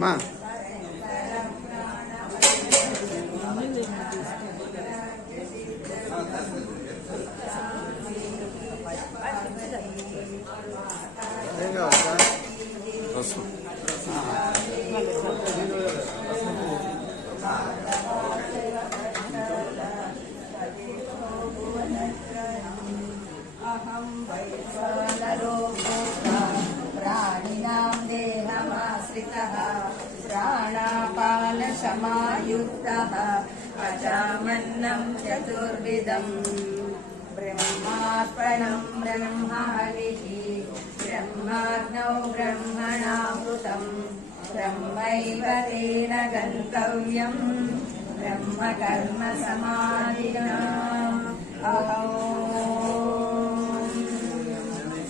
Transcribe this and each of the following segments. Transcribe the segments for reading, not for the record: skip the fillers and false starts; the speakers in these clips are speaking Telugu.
మా ఏం కావాలి సార్? ప్రాణినాం దేహమాశ్రితః ప్రాణాపానసమాయుక్తః అజామన్నం చతుర్విధం బ్రహ్మార్పణం బ్రహ్మహవిః బ్రహ్మాగ్నౌ బ్రహ్మణాహృతం బ్రహ్మైవ తేన గంతవ్యం బ్రహ్మ కర్మ సమాధినా. అహం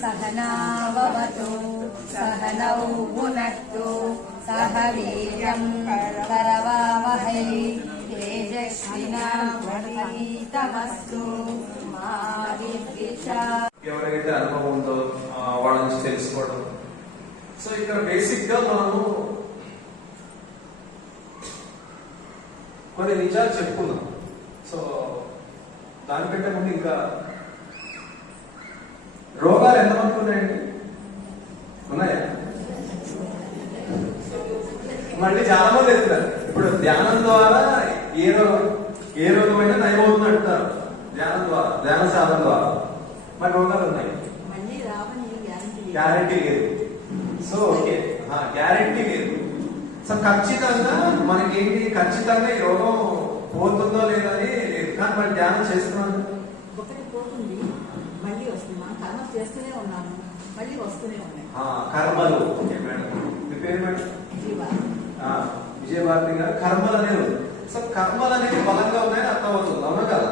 సహనావతు సహనౌ భునక్తు సహ వీర్యం కరవావహై తేజస్వినావధీతమస్తు మా విద్విషావహై. ఎవరికైతే అనుభవం ఉందో వాళ్ళ నుంచి తెలుసుకోవడం. సో ఇక్కడ బేసిక్ గా మనము కొన్ని నిజాలు చెప్పుకుందాం. సో దానికంటే ముందు ఇంకా రోగాలు ఎంతమంది ఉన్నాయండి? ఉన్నాయా? మళ్ళీ చాలా మంది ఎత్తున్నారు. ఇప్పుడు ధ్యానం ద్వారా ఏ రోగమైనా నయమవుతుంది అంటారు. ధ్యానం ద్వారా, ధ్యాన సాధన ద్వారా. మరి రోగాలు ఉన్నాయి, గ్యారంటీ లేదు. సో ఓకే, గ్యారంటీ లేదు. సో ఖచ్చితంగా మనకేంటి, ఖచ్చితంగా ఈ రోగం పోతుందో లేదని లేదు. కానీ మరి ధ్యానం చేస్తున్నాను, చేస్తూనే ఉన్నాను, మళ్ళీ వస్తూనే ఉన్నాయి కర్మలు. ఓకే మేడం, మీ పేరు మేడం? విజయభారతి గారు. కర్మలు అనేవి, సో కర్మలు అనేవి బలంగా ఉన్నాయని అర్థం అవుతుంది, అవునా కదా?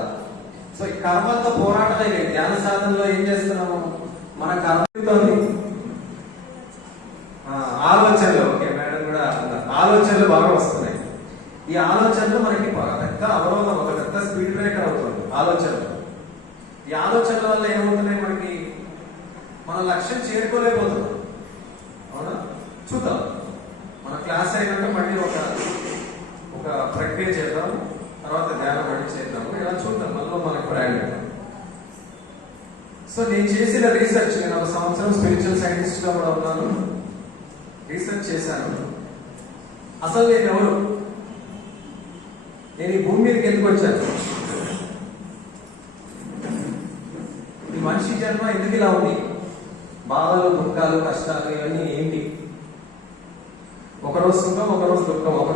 సో ఈ కర్మలతో పోరాటమే లేదు. ధ్యాన సాధనలో ఏం చేస్తున్నాము, మన కర్మతోని ఆలోచనలు. ఓకే మేడం కూడా ఆలోచనలు బాగా వస్తున్నాయి. ఈ ఆలోచనలు మనకి పెద్ద అవరోధం, ఒక పెద్ద స్పీడ్ బ్రేకర్ అవుతుంది ఆలోచనలు. ఈ ఆలోచనల వల్ల ఏమవుతున్నాయి, మనకి మన లక్ష్యం చేరుకోలేకపోతున్నాం. అవునా? చూద్దాం, మన క్లాస్ అయినాక మళ్ళీ ఒక ప్రక్రియ చేద్దాం, తర్వాత ధ్యానం మళ్ళీ చేద్దాము. ఇలా చూద్దాం, మనలో మనకు ప్రయాణం. సో నేను చేసిన రీసెర్చ్, నేను 1 సంవత్సరం స్పిరిచువల్ సైంటిస్ట్ గా కూడా ఉన్నాను, రీసెర్చ్ చేశాను. అసలు నేను ఎవరు, నేను ఈ భూమి మీదకి ఎందుకు వచ్చాను, ఈ మనిషి జన్మ ఎందుకు ఇలా ఉంది, బాధలు దుఃఖాలు కష్టాలు ఇవన్నీ ఏంటి, ఒకరోజు సుఖం ఒకరోజు దుఃఖం, ఒక